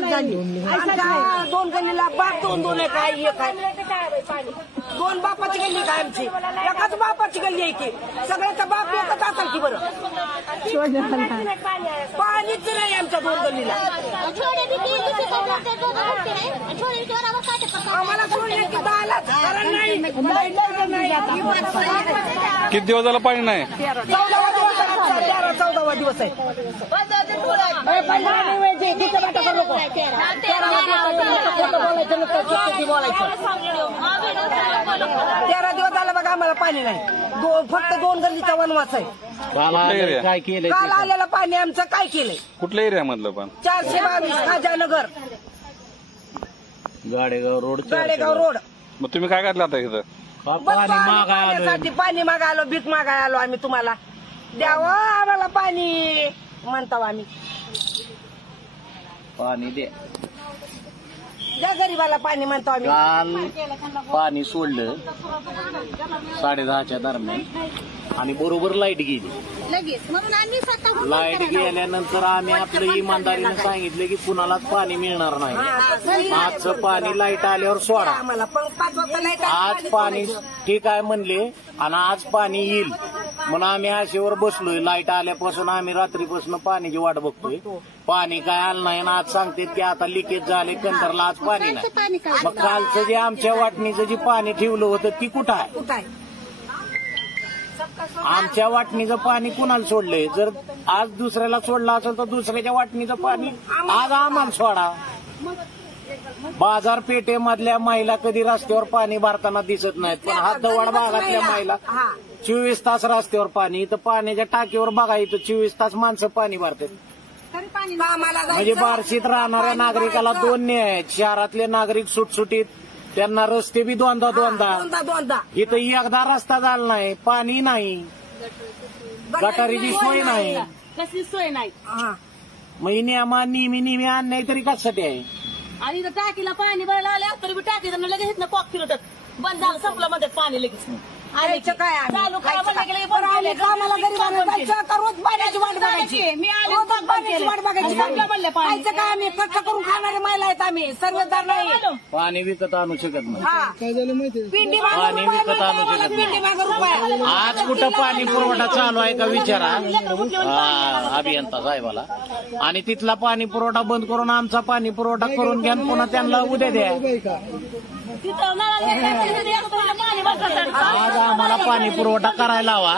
दोन गल्लीला बाप दोन आहे काय एक आहे दोन बापाची गल्ली काय आमची एकाच बापाची गल्ली आहे की सगळ्याचा बाप एकच असाल की बरं पाणीच नाही आमच्या दोन गल्लीला आम्हाला सोडण्याची बालाच कारण नाही किती दिवस झाला पाणी नाही 14वा दिवस आहे 13 दिवस झाला बघा आम्हाला पाणी नाही फक्त दोन गल्लीचा वनवास आहे काय केलंय काल आलेलं पाणी आमचं काय केलंय कुठल्या एरिया मधलं पण 422 खाजानगर गाडेगाव रोड मग तुम्ही काय करला आता इथं पाणी मागा आलो भीक मागाय आलो आम्ही तुम्हाला द्यावं आम्हाला पाणी म्हणतो आम्ही पाणी दे ज्या गरीबाला पाणी म्हणतो आम्ही काल पाणी सोडलं 10:30च्या दरम्यान आणि बरोबर लाईट गेली लाईट गेल्यानंतर आम्ही आपलं इमानदारीने सांगितलं की कुणालाच पाणी मिळणार नाही आजचं पाणी लाईट आल्यावर सोडा आम्हाला पण 5 वाजता लाईट आज पाणी ठीक आहे म्हणले आणि आज पाणी येईल म्हणून आम्ही आशेवर बसलोय लाईट आल्यापासून आम्ही रात्रीपासून पाण्याची वाट बघतोय पाणी काय आलं नाही आणि आज सांगतात की आता लिकेज झाले कंदरला आज पाणी नाही मग कालचं जे आमच्या वाटणीचं जे पाणी ठेवलं होतं ती कुठं आहे आमच्या वाटणीचं पाणी कुणाला सोडलंय जर आज दुसऱ्याला सोडलं असेल तर दुसऱ्याच्या वाटणीचं पाणी आज आम्हाला सोडा बाजारपेठेमधल्या महिला कधी रस्त्यावर पाणी भरताना दिसत नाहीत पण हा दवड भागातल्या महिला 24 तास रस्त्यावर पाणी तर पाण्याच्या टाकीवर बघा इथं 24 तास माणसं पाणी भरतात म्हणजे बार्शीत राहणाऱ्या नागरिकाला 2 न्याय आहेत शहरातले नागरिक सुटसुटीत त्यांना रस्ते बी दोनदा इथं एकदा रस्ता झाला नाही पाणी नाही गटारीची सोय नाही कसली सोय नाही मग नेहमी आणणे तरी कशासाठी आहे आणि टाकीला पाणी भरायला आल्या तरी बी टाकी लगेच कॉक फिरतात बंद झालं संपलं मध्ये पाणी लगेच काय चालू करा म्हणलं की लगेच बंद केलं. आम्हाला गरीबांना जायचं का रोज पाण्याची वाट बघायची मी आले रोज पाण्याची वाट बघायची संपलं म्हणलं पाणी. खायचं काय आम्ही कच्च करून खाणारे महिला आहेत आम्ही सर्वदार नाही पाणी विकत आणू शकत नाही हा पिंडी पाणी विकत आणू शकत पिंडी नाही मागे रुपये आज कुठं पाणी पुरवठा चालू आहे का विचारा अभियंता साहेबाला आणि तिथला पाणी पुरवठा बंद करून आमचा पाणी पुरवठा करून घ्या पुन्हा त्यांना उद्या द्या तिथं नळाला पाणी भरतात. आज आम्हाला पाणी पुरवठा करायला हवा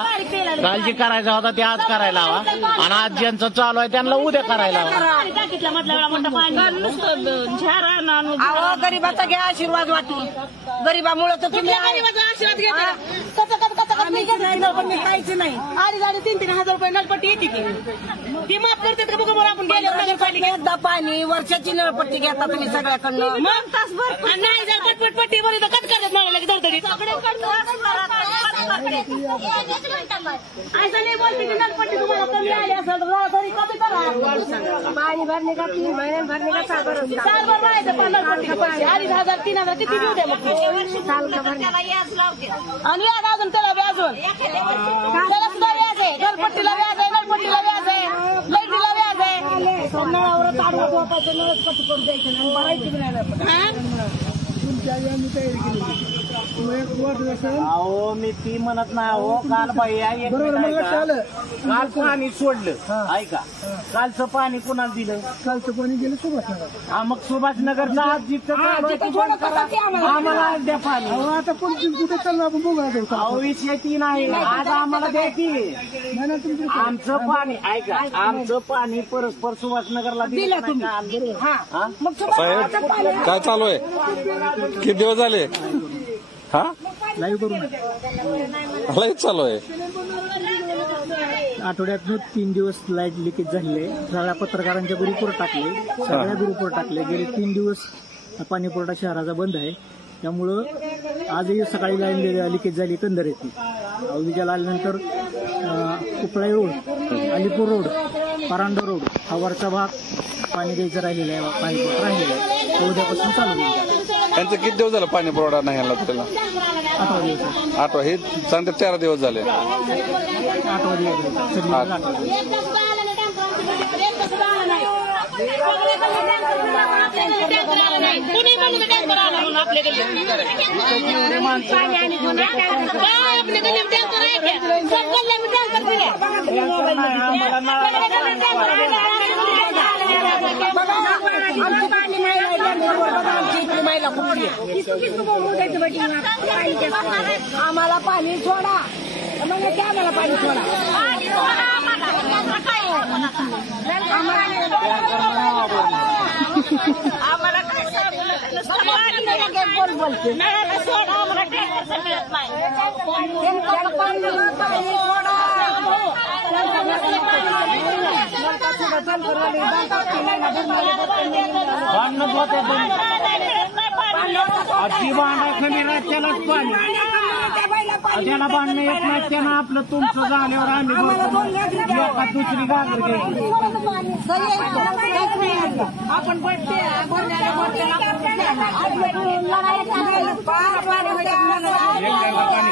काल जी करायचा होता ते आज करायला हवा आणि आज ज्यांचं चालू आहे त्यांना उद्या करायला हवा टाकीतला म्हटलं वेळा मोठं पाणी नुसतं झाड आणून अहो गरीबाचा घ्या आशीर्वाद वाटून गरीबामुळे तर तुम्ही गरीबाचा आशीर्वाद घेता खायचं नाही 2,500-3,000 रुपये नळपट्टी येते की ती माफ करते का बघा आपण गेल्यावर नगरपालिका एकदा पाणी वर्षाची नळपट्टी घेता तुम्ही सगळ्याकडनं मग तासभर नाही जर पटपट्टी बरी तर कट करतात मला लगेच दरदरीत असं नाही बोलते की नळपट्टी तुम्हाला कमी आली असेल तर तरी कमी करा पाणी भरणे का 3 महिने भरणे का 4 सालभर भरायचं पण नळपट्टी 2,500-3,000 किती देऊ द्या मग आणि याद अजून त्याला व्याजून त्याला सुद्धा व्याज आहे नळपट्टीला व्याज आहे नळपट्टीला व्याज आहे लाईटीला व्याज आहे नळावर तांबा वापायचं नळच कट करून द्यायचं नाही भरायची नाही अहो मी ती म्हणत नाही हो काल बाई काल पाणी सोडलं ऐका कालचं पाणी कुणाला दिलं कालचं पाणी गेलं सुभाषनगर हा मग सुभाषनगरचा आज जिथं आम्हाला द्या पाणी आता पण कुठे चाललं आपण बघू अहो विषय ती नाही आज आम्हाला द्यायची आमचं पाणी ऐका आमचं पाणी परस्पर सुभाषनगरला दिलं तुम्ही साहेब काय चालू आहे किती दिवस झाले हा लाईव्ह करून लाईट चालू आहे आठवड्यातनं 3 दिवस लाईट लिकेज झालेले सगळ्या पत्रकारांच्या ग्रुपवर टाकले सगळ्या ग्रुपवर टाकले गेले 3 दिवस पाणी पुरवठा शहराचा बंद आहे त्यामुळं आजही सकाळी लाईन लिकेज झाली कंदर येते अवधीच्या आल्यानंतर Upalai road Alipur road Paranda road हा वरचा भाग पाणी द्यायचं राहिलेलं आहे पाणी पुरवठा राहिलेला आहे उद्यापासून चालू होईल त्यांचं किती दिवस झालं पाणी पुरवठा नाही आला त्याला 8 दिवस 8 हे सांगते 4 दिवस झाले 8 दिवस कुणी म्हणून टँकर आला म्हणून आपल्या गल्लीत पाणी आणि आपल्या गल्लीत टँकर आहे का? सब गल्लीत टँकर दिल्या. आम्हाला पाणी सोडा मग ते आम्हाला पाणी सोडा. आम्हाला काय बोलते मिळालं सोडा आम्हाला टँकर मिळत नाही. अति भांडा कमी त्यालाच पाणी त्याला बांधणं येत नाही त्यानं आपलं तुमचं झाल्यावर आम्ही लोकात दुसरी गागर घ्यायची. आपण पाणी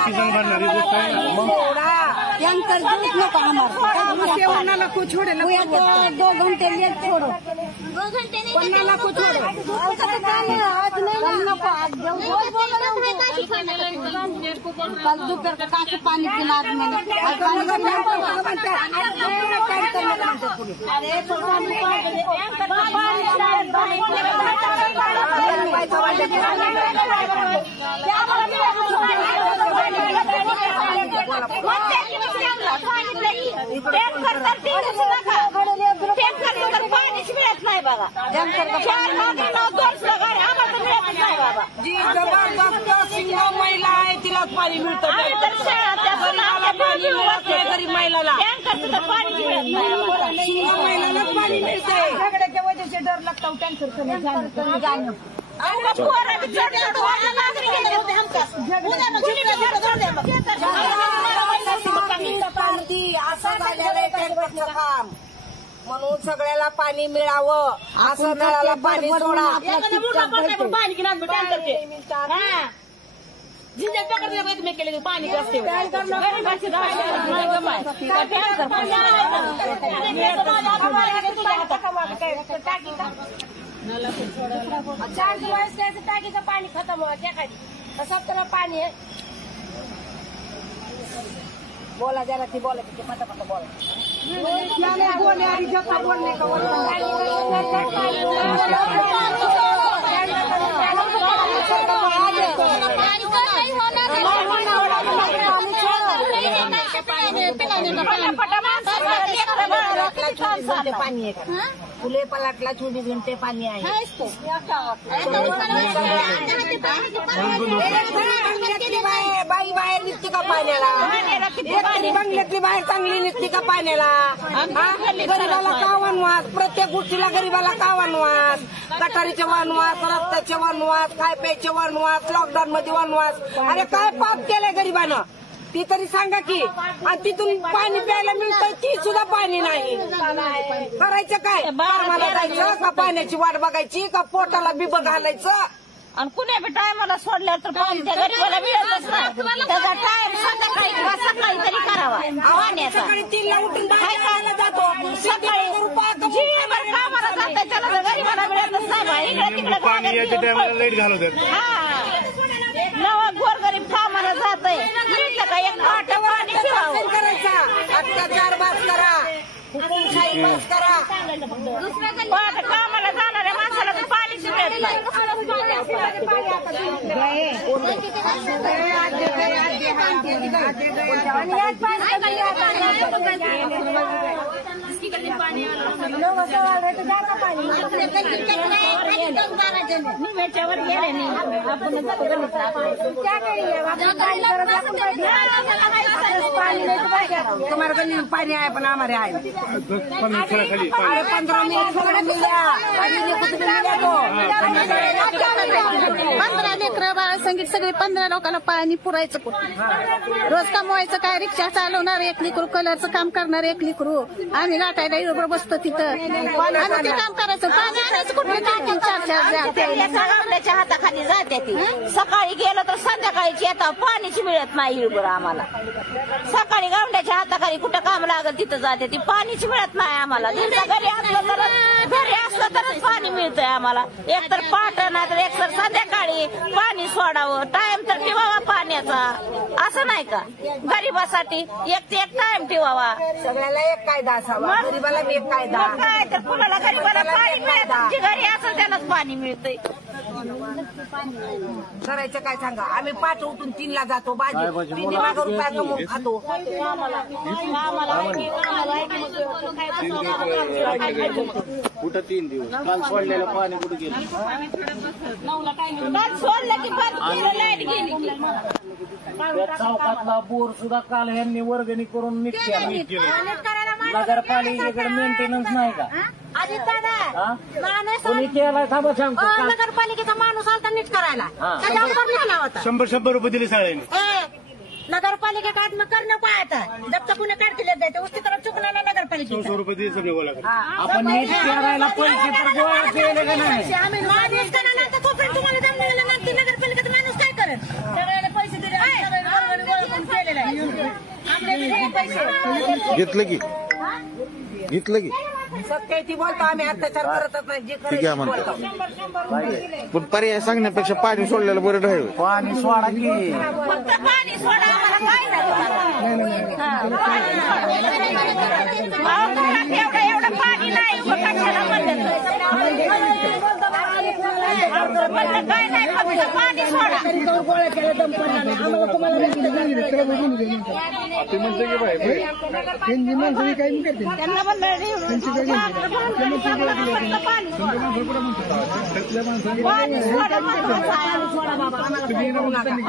सीजन भरणारी गोष्ट आहे ना. सेवनाला को छोड़े 2 घंटे लेट छोड़ो 2 घंटे नहीं बनाना को छोड़ो कल दोपहर का काफी पानी पिला पाणीच मिळत नाही बाबा. 4 महिने 2 वर्ष आम्हाला मिळत नाही बाबा. जी जबरदस्त सिंगल महिला आहे तिलाच पाणी मिळतं. गरीब महिलाला पाणी मिळत नाही. सिंगल महिलालाच पाणी मिळते. सगळ्याच्या वजहचे डर लागतो टँकर कमी जाणं. असं झालेलं आहे टँकरचं काम. म्हणून सगळ्याला पाणी मिळावं असं नळाला पाणी सोडा. पाणी की नाही टँकरचे जिंजा पकडते मी केले पाणी असते टाकीचं पाणी खतम हुआ क्या खाली सब तरह पानी है. बोला जरा ती बोला की पता बोला बोलने आणि जपा बोलने का पाणी आहे फुले पलाटला 24 घंटे पाणी आहे. बाई बाहेर निघते का पाण्याला? बंगल्यातली बाहेर चांगली निघते का पाण्याला? गरीबाला का वनवास? प्रत्येक गोष्टीला गरीबाला का वनवास? गटारीचे वनवास, रस्त्याचे वनवास, खाय प्यायचे वनवास, लॉकडाऊन मध्ये वनवास. अरे काय पाप केलंय गरीबानं ती तरी सांगा की. आणि तिथून पाणी प्यायला मिळतं ती सुद्धा पाणी नाही. करायचं काय? कामाला जायचं का पाण्याची वाट बघायची का पोटाला बिब घालायचं? आणि कुण्या बी टायमाला सोडल्यावर तर पाणी त्या गरीबाला मिळतच नाही. त्याचा टाइम संध्याकाळी किंवा सकाळी तरी करावा. पाण्याचा सकाळी 3ला उठून बाहेर जातो सकाळी जीवभर कामाला जातात त्याला तर गरीबाला मिळतच नाही. इकडे तिकडे लाईट घालवतात. नवा गोरगरीब कामाला जातय मिळतं का एक वाट पाणी पिवावं. करायचा अत्याचार बास करा हुकुमशाही बास करा. वाट कामाला जाणाऱ्या माणसाला तर पाणीच मिळत नाही. निम्याच्यावर गेले नाही आपण तुम्हारे गली पानी आए पण हमारे आए 15 मिनट मिला पानी कुछ भी मिला तो 15 लेकरं बाळ संगीत सगळे 15 लोकांना पाणी पुरायचं कुठं. रोज कमवायचं काय, रिक्षा चालवणार एक लेकरू, कलरचं काम करणार एक लेकरू, आम्ही लाटायला एवढं बसतो तिथं, आम्ही ते काम करायचं. पाणी आणायचं कुठलं 3-4 गावड्याच्या हाताखाली जाते ती. सकाळी गेलो तर संध्याकाळीच येतात, पाणीच मिळत नाही इळभर आम्हाला. सकाळी गावड्याच्या हाताखाली कुठं काम लागल तिथं जाते ती, पाणीच मिळत नाही आम्हाला. घरी असलं तरच पाणी मिळतंय आम्हाला. एक तर पाट नाही तर एक तर संध्याकाळी पाणी सोडावं, टाइम तर ठेवावा पाण्याचा, असं नाही का. गरीबासाठी एक ते एक टाइम ठेवावा. सगळ्याला एक कायदा असावा, गरीबाला बी एक कायदा. काय तर कुणाला गरीबाला पाणी मिळत, जी घरी असेल त्यालाच पाणी मिळतंय. करायचं काय सांगा. आम्ही 5 उठून 3ला जातो, भाजी 3 लाख रुपये कमवून खातो. कुठं 3 दिवस काल सोडलेलं पाणी कुठं गेलं. सोडलं की लाईट गेली. त्या चौकातला बोर सुद्धा काल ह्यांनी वर्गणी करून नीट केला. नगरपालिकेकडे मेंटेनन्स नाही का? कोणी केलाय थांबा सांगतो. नगरपालिकेचा माणूस आलता नीट करायला, त्याच्यावर होता. 100 रुपये दिले शाळेने. नगरपालिकेत मग करणं काय आता, जप्त कुणी काढतील द्यायचं, उस्ती तर चुकणार ना नगरपालिकेत. 100 रुपये दिले सगळे गोळा करा. आपण नीट करायला पैसे तर गोळा केले का नाही? तुम्हाला जमलेलं नाही, नगरपालिकेचा माणूस काय करेल? सगळ्याला पैसे दिले, केलेलं आहे आपल्याला पैसे घेतलं की सत्य ती बोलतो आम्ही, अत्याचार करतच नाही. जे ठीक आहे म्हणतो, पण पर्याय सांगण्यापेक्षा पाणी सोडलेलं बरं राहील. पाणी सोडा की फक्त पाणी सोडा, आम्हाला काय नाही. एवढं पाणी नाही कशाला म्हणलं काय नाही, फक्त पाणी सोडा. त्यांना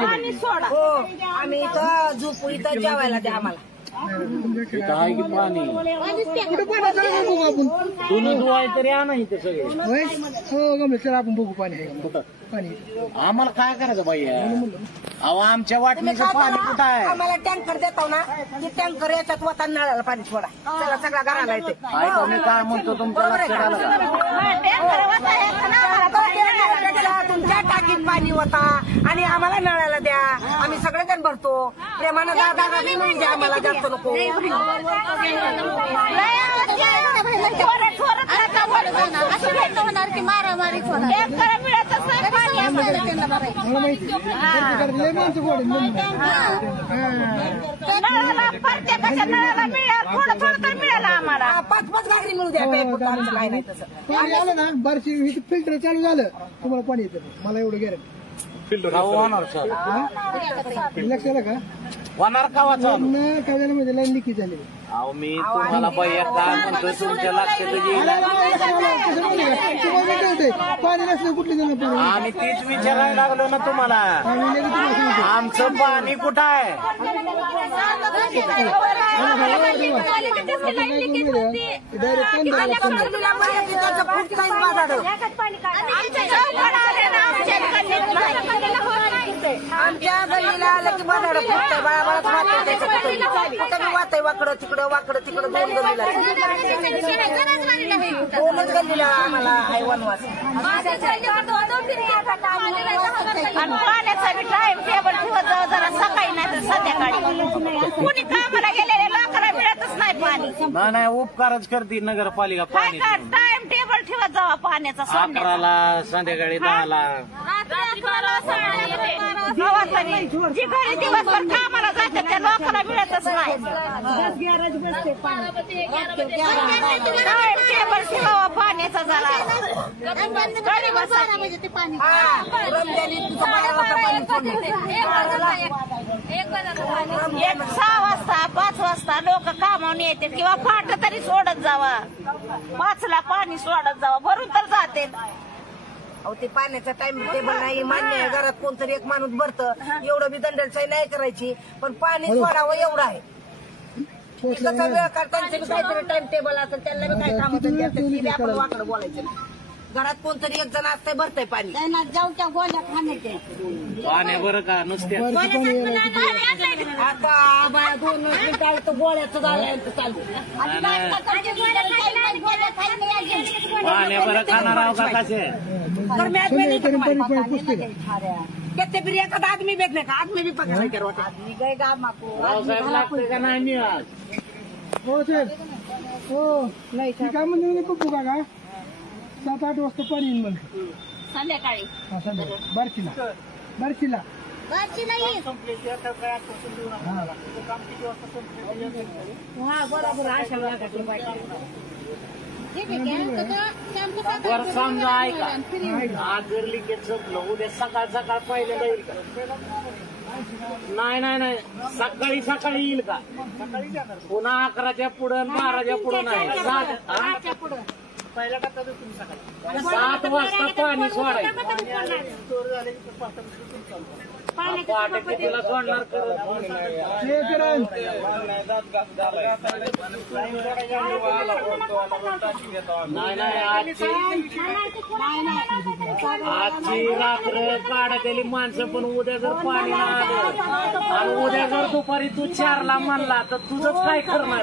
पाणी सोडा. हो, आम्ही इथं झोपू, इथं जेवायला द्या आम्हाला. काय की पाणी दोन दुवाय तरी आणा इथे सगळे. आपण बघू पाणी आहे पाणी. आम्हाला काय करायचं बाई? अहो आमच्या वाटणीचं पाणी कुठं आहे? आम्हाला टँकर देतो ना, ते टँकर याच्यात वता नळाला पाणी सोडा. चला सगळ्या घराला येते. ऐका मी काय म्हणतो, तुमच्या लक्षात आलं का? तुमच्या टाकीत पाणी होता आणि आम्हाला नळाला द्या, आम्ही सगळेजण भरतो. प्रेमानं दादा मिळून द्या, आम्हाला जास्त नको. मारामारी आम्हाला 5-5 गाडी मिळू द्या. काय नाही तसं. पाणी आलं ना, बारशी फिल्टर चालू झालं तुम्हाला पाणी येतं. मला एवढं गॅरंटी होणार सर, लक्षात आलं का? होणार का वाचा? काव्यामध्ये लाईन लिखी झाली. अहो मी तुम्हाला बाई काय म्हणतो, तुमच्या लक्षात येईल. पाणी नसलं कुठले जण पाणी. आम्ही तीच विचारायला लागलो ना तुम्हाला, आमचं पाणी कुठं आहे? आमच्या गल्लीला आलं की बाजाड फुटतंय, बाळाबाळाच वाटतंय. कुठं वाटतंय, वाकडं तिकडं, वाकडं तिकडं. 2 गल्लीला, 2च गल्लीला आम्हाला आहे वनवास. आणि पाण्याचा बी टाइम टेबल ठेवत जावं जरा, सकाळी नाही तर संध्याकाळी. कुणी कामाला गेलेले लोकांना मिळतच नाही पाणी. नाही उपकारच करते नगरपालिका काय पाणी. का टाइम टेबल ठेवत जावा पाण्याचा. 11ला संध्याकाळी 10ला. जी घरी दिवसभर कामाला जातात त्या लोकांना मिळतच नाही. टाइम टेबल ठेवावा पाण्याचा जरा. एक 6 वाजता 5 वाजता लोक कामावून येते, किंवा फाट तरी सोडत जावा. 5ला पाणी सोडत जावा, भरून तर जाते. अहो ते पाण्याचा टाइम टेबल नाही, मान्य आहे. घरात कोणतरी एक माणूस भरतं, एवढं बी दंडलसाई नाही करायची, पण पाणी सोडावं एवढं आहे. वेळ काढताना काहीतरी टाइम टेबल असेल, त्यांना बी काय काम आपण वाकडं बोलायचं. घरात कोणतरी एक जण असतंय भरतंय पाणी. त्यांना जाऊच्या गोळ्या खाण्याचे पाण्या बरं का नुसते आता बाया 2 मिनिटं तर गोळ्याचं झालं चालू. पाण्या बरं खाणार आहो का कसे तर मॅच में नहीं कहते फिर एक आदमी बेचने का आदमी भी पकड़ा करवाते आदमी गएगा माको रावसाहेब लागते का नाही मी आज हो साहेब हो नाही काय म्हणजे खूप बघा का 7-8 वाजता पाणी येईल म्हणजे संध्याकाळी बार्शीला हा बरोबर आशा लागते वर समजा ऐका आज जर लिकेज संपलं उद्या सकाळ सकाळ पहिल्यांदा येईल का नाही सकाळी सकाळी येईल का पुन्हा 11च्या पुढं 12च्या पुढं नाही 7 वाजता पाणी सोडायचं पहाटे कितीला सोडणार आजची रात्र काढलेली माणसं पण उद्या जर पाणी नाही आलं आणि उद्या जर दुपारी तू 4ला म्हणला तर तुझंच काय करणार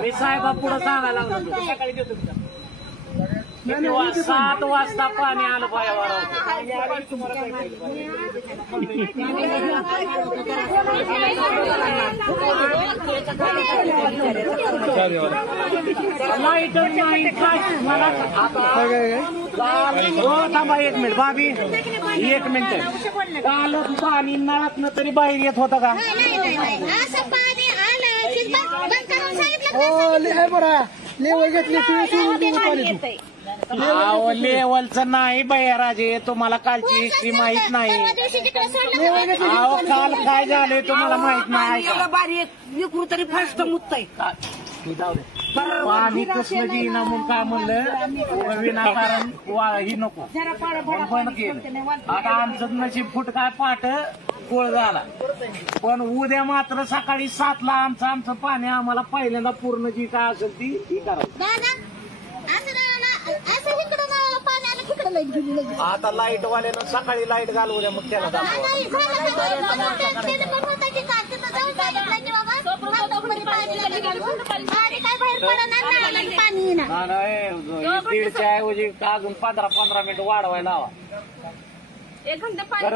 मी साहेबा पुढे सांगायला लागलो सकाळी देतो 7 वाजता पाणी आलं पायावर लाईट नाही काय मला थांबा 1 मिनिट भाभी 1 मिनिट काल पाणी नळातनं तरी बाहेर येत होतं का बरा लेवल घेतली लेवलचं नाही बयाराजे तुम्हाला कालची हिस्ट्री माहित नाही अहो काल काय झाले तुम्हाला माहित नाही बारीक तरी फास्ट मुतय पाणी कसलं घेईना मग काय म्हणलं विनाकारण ही नको बंद केलं आता आमचं नशीब फुट काय पाठ गोळ झाला पण उद्या मात्र सकाळी 7ला आमचं पाणी आम्हाला पहिल्यांदा पूर्ण जी काय असेल ती करावं आता लाईट वाल्यानं सकाळी लाईट घालू द्या मग त्याला दीडच्या ऐवजी अजून 15 मिनिट वाढवायला हवा 1 घंटा पाणी